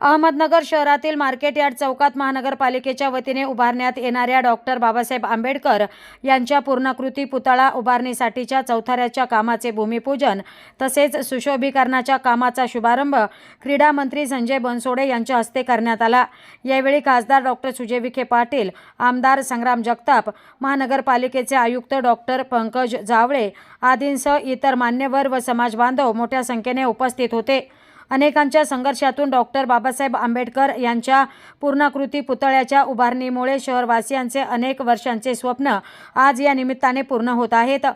अहमदनगर शहरातील market yard चौकात महानगरपालिकेच्या वतीने उभारण्यात येणाऱ्या डॉक्टर बाबासाहेब आंबेडकर यांच्या पूर्णाकृती पुतळा उभारणीसाठीच्या चौथाऱ्याच्या कामाचे भूमिपूजन तसेच सुशोभीकरणाच्या कामाचा शुभारंभ क्रीडा मंत्री संजय बनसोडे यांच्या हस्ते करण्यात आला. यावेळी खासदार डॉक्टर सुजय विखे पाटील आमदार संग्राम जगताप महानगरपालिकेचे आयुक्त डॉक्टर पंकज जावळे आदींसह इतर मान्यवर व समाजबांधव मोठ्या संख्येने उपस्थित होते. अनेकांच्या संघर्षातून डॉक्टर बाबासाहेब आंबेडकर यांच्या पूर्णाकृती पुतळ्याच्या उभारणीमुळे शहरवासियांचे अनेक वर्षांचे स्वप्न आज या निमित्ताने पूर्ण होत आहेत.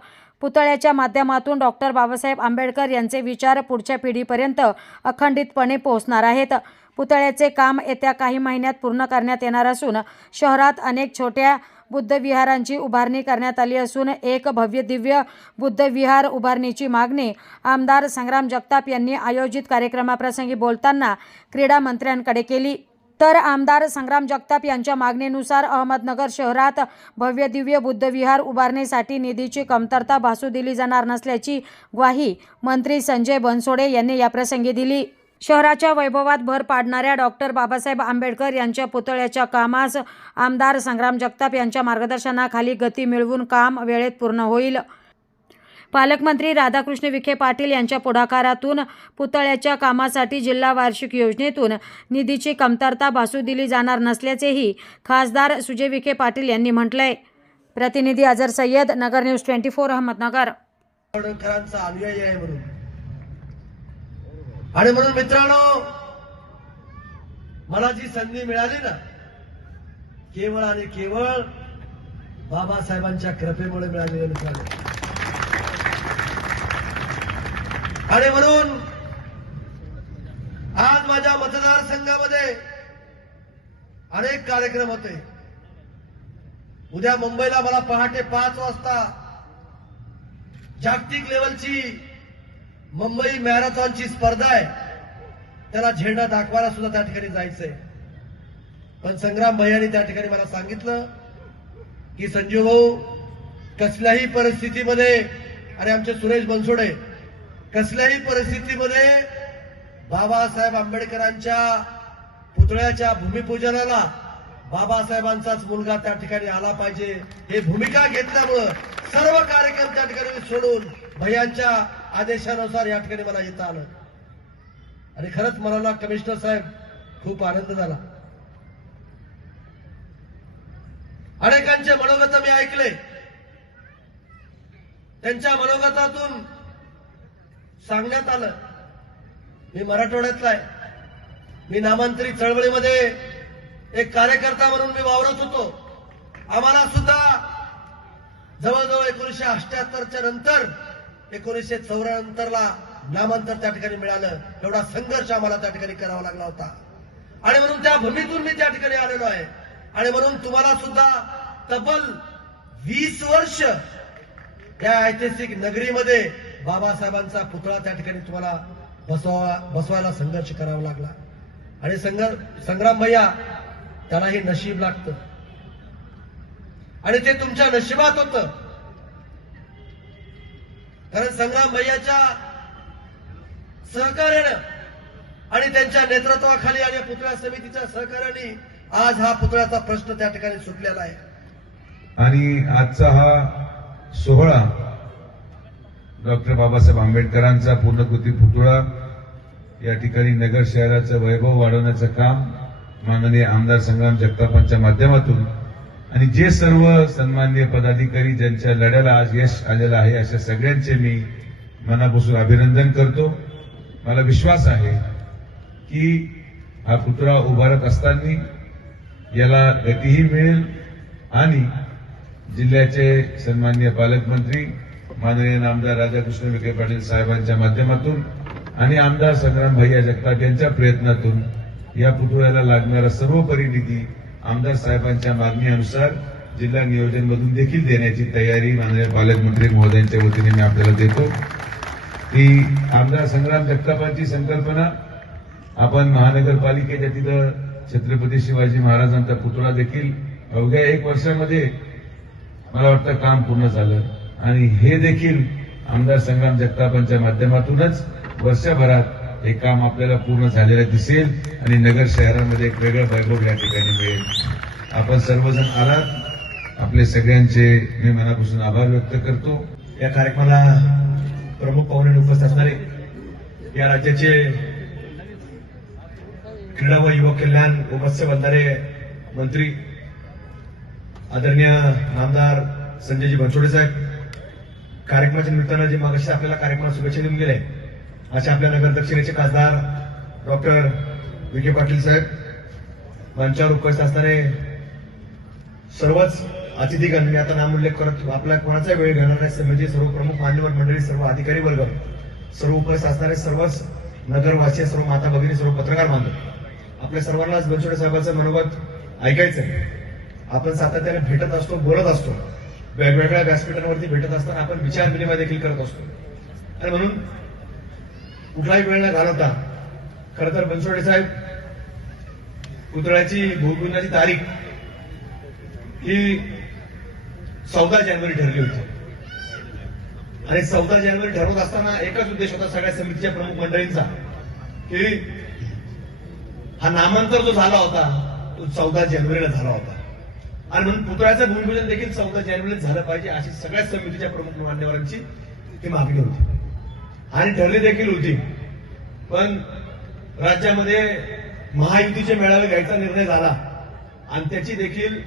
पुतळ्याच्या माध्यमातून डॉक्टर बाबासाहेब आंबेडकर यांचे विचार पुढच्या पिढीपर्यंत अखंडितपणे पोहोचणार आहेत. पुतळ्याचे काम येत्या काही महिन्यात पूर्ण करण्यात येणार असून शहरात अनेक छोट्या बुद्धविहारांची उभारणी करण्यात आली असून एक भव्य दिव्य बुद्धविहार उभारणीची मागणी आमदार संग्राम जगताप यांनी आयोजित कार्यक्रमाप्रसंगी बोलताना क्रीडा मंत्र्यांकडे केली. तर आमदार संग्राम जगताप यांच्या मागणीनुसार अहमदनगर शहरात भव्य दिव्य बुद्धविहार उभारणीसाठी निधीची कमतरता भासू दिली जाणार नसल्याची ग्वाही मंत्री संजय बनसोडे यांनी याप्रसंगी दिली. शहराच्या वैभवात भर पाडणाऱ्या डॉक्टर बाबासाहेब आंबेडकर यांच्या पुतळ्याच्या कामास आमदार संग्राम जगताप यांच्या मार्गदर्शनाखाली गती मिळवून काम वेळेत पूर्ण होईल. पालकमंत्री राधाकृष्ण विखे पाटील यांच्या पुढाकारातून पुतळ्याच्या कामासाठी जिल्हा वार्षिक योजनेतून निधीची कमतरता भासू दिली जाणार नसल्याचेही खासदार सुजय विखे पाटील यांनी म्हटलंय. प्रतिनिधी Azhar Sayyad Nagar news twenty four Ahmednagar आंबेडकरांचा अनुयायी आहे म्हणून आणि म्हणून मित्रांनो मला जी संधी मिळाली ना केवळ आणि केवळ बाबासाहेबांच्या कृपेमुळे मिळालेली मित्रांनो. आणि म्हणून आज माझ्या मतदारसंघामध्ये अनेक कार्यक्रम होते. उद्या मुंबईला मला पहाटे पाच वाजता जागतिक लेवलची मुंबई मॅरेथॉनची स्पर्धा आहे. त्याला झेंडा दाखवायला सुद्धा त्या ठिकाणी जायचंय. पण संग्राम भैयानी त्या ठिकाणी मला सांगितलं की संजीव भाऊ कसल्याही परिस्थितीमध्ये आणि आमचे सुरेश बनसोडे कसल्याही परिस्थितीमध्ये बाबासाहेब आंबेडकरांच्या पुतळ्याच्या भूमिपूजनाला बाबासाहेबांचाच मुलगा त्या ठिकाणी आला पाहिजे. हे भूमिका घेतल्यामुळं सर्व कार्यक्रम त्या ठिकाणी सोडून भैयांच्या आदेशानुसार या ठिकाणी मला येता आलं. आणि खरंच मला कमिशनर साहेब खूप आनंद झाला. अनेकांचे मनोगत मी ऐकले. त्यांच्या मनोगतातून सांगण्यात आलं. मी मराठवाड्यातला आहे. मी नामांतरित चळवळीमध्ये एक कार्यकर्ता म्हणून मी वावरत होतो. आम्हाला सुद्धा जवळजवळ एकोणीशे अठ्याहत्तरच्या नंतर एकोणीसशे चौऱ्याहत्तरला नामांतर त्या ठिकाणी मिळालं. एवढा संघर्ष आम्हाला त्या ठिकाणी करावा लागला होता. आणि म्हणून त्या भूमीतून मी त्या ठिकाणी आलेलो आहे. आणि म्हणून तुम्हाला सुद्धा तब्बल वीस वर्ष या ऐतिहासिक नगरीमध्ये बाबासाहेबांचा पुतळा त्या ठिकाणी तुम्हाला बसवा बसवायला संघर्ष करावा लागला. आणि संग्राम भैया त्यालाही नशीब लागतं. आणि ते तुमच्या नशिबात होतं. कारण संग्राम भैयाच्या सहकार्यानं आणि त्यांच्या नेतृत्वाखाली आणि पुतळा समितीच्या सहकार्याने आज हा पुतळ्याचा प्रश्न त्या ठिकाणी सुटलेला आहे. आणि आजचा हा सोहळा डॉक्टर बाबासाहेब आंबेडकरांचा पूर्णकृती पुतळा या ठिकाणी नगर शहराचं वैभव वाढवण्याचं काम माननीय आमदार संग्राम जगतापांच्या माध्यमातून आणि जे सर्व सन्माननीय पदाधिकारी ज्यांच्या लढ्याला आज यश आलेलं आहे अशा सगळ्यांचे मी मनापासून अभिनंदन करतो. मला विश्वास आहे की हा पुतळा उभारत असताना याला गतीही मिळेल आणि जिल्ह्याचे सन्माननीय पालकमंत्री माननीय आमदार राधाकृष्ण विखे पाटील साहेबांच्या माध्यमातून आणि आमदार संग्राम भैया जगताप यांच्या प्रयत्नातून या पुतळ्याला लागणारा सर्वोपरी निधी आमदार साहेबांच्या मागणीनुसार जिल्हा नियोजन मधून देखील देण्याची तयारी माननीय पालकमंत्री महोदयांच्या वतीने मी आपल्याला देतो. की आमदार संग्राम जगतापांची संकल्पना आपण महानगरपालिकेच्या तिथं छत्रपती शिवाजी महाराजांचा पुतळा देखील अवघ्या एक वर्षामध्ये मला वाटतं काम पूर्ण झालं. आणि हे देखील आमदार संग्राम जगतापांच्या माध्यमातूनच वर्षभरात हे काम आपल्याला पूर्ण झालेलं दिसेल आणि नगर शहरामध्ये एक वेगळं वैभव या ठिकाणी आहे आपण सर्वजण आलात. आपले सगळ्यांचे मी मनापासून आभार व्यक्त करतो. या कार्यक्रमाला प्रमुख पाहुणे उपस्थित असणारे या राज्याचे क्रीडा व युवक कल्याण व मत्स्य बंधारे मंत्री आदरणीय आमदार संजयजी बनसोडे साहेब कार्यक्रमाच्या निमित्तानं जे मागाशी आपल्याला कार्यक्रमाला शुभेच्छा देऊन गेले असे आपल्या नगर दक्षिणेचे खासदार डॉक्टर विखे पाटील साहेब मंचावर उपस्थित असणारे सर्वच अतिथीगण मी आता नामोल्लेख करत आपल्या कोणाचा वेळ घेणार नाही म्हणजे सर्व प्रमुख मान्यवर मंडळी सर्व अधिकारी वर्ग सर्व उपस्थित असणारे सर्वच नगरवासी सर्व माता भगिनी सर्व पत्रकार बांधव. आपल्या सर्वांनाच बनसोडे साहेबांचं मनोगत ऐकायचं आहे आपण सातत्याने भेटत असतो बोलत असतो. वेगवेगळ्या व्यासपीठांवरती भेटत असताना आपण विचार विनिमय देखील करत असतो. आणि म्हणून कुठलाही वेळ न घालवता खरं तर बनसोडे साहेब पुतळ्याची भूमिपूजनाची तारीख ही चौदा जानेवारी ठरली होती. आणि चौदा जानेवारी ठरवत असताना एकच उद्देश होता सगळ्या समितीच्या प्रमुख मंडळींचा की हा नामांतर जो झाला होता तो चौदा जानेवारीला झाला होता. आणि म्हणून पुतळ्याचं भूमिपूजन देखील चौदा जानेवारीला झालं पाहिजे अशी सगळ्या समितीच्या प्रमुख मान्यवरांची ती मागणी होती. आणि ठरली देखील होती. पण राज्यामध्ये महायुतीचे मेळावे घ्यायचा निर्णय झाला. आणि त्याची देखील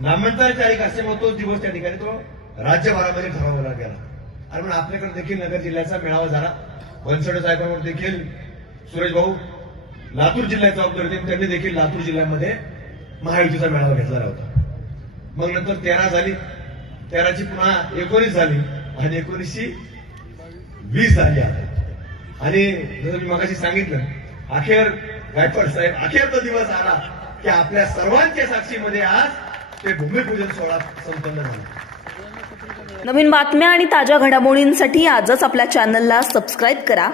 नामांतर तारीख असल्यामुळे तो दिवस त्या ठिकाणी तो राज्यभरामध्ये ठरवला गेला. आणि म्हणून आपल्याकडे देखील नगर जिल्ह्याचा मेळावा झाला. बनसोडे साहेबांवर देखील सुरेश भाऊ लातूर जिल्ह्यात जबाबदारी होती. त्यांनी देखील लातूर जिल्ह्यामध्ये महायुतीचा मेळावा घेतलेला होता. मग नंतर तेरा झाली. तेराची पुन्हा एकोणीस झाली. आणि एकोणीसची वीस झाली आहे. आणि जसं मी मगाशी सांगितलं अखेर गायकवाड साहेब अखेरचा दिवस आला की आपल्या सर्वांच्या साक्षीमध्ये आज ते भूमिपूजन सोहळा संपन्न झाला. नवीन बातम्या आणि ताज्या घडामोडींसाठी आजच आपल्या चॅनलला सबस्क्राईब करा.